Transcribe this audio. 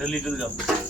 A little girl.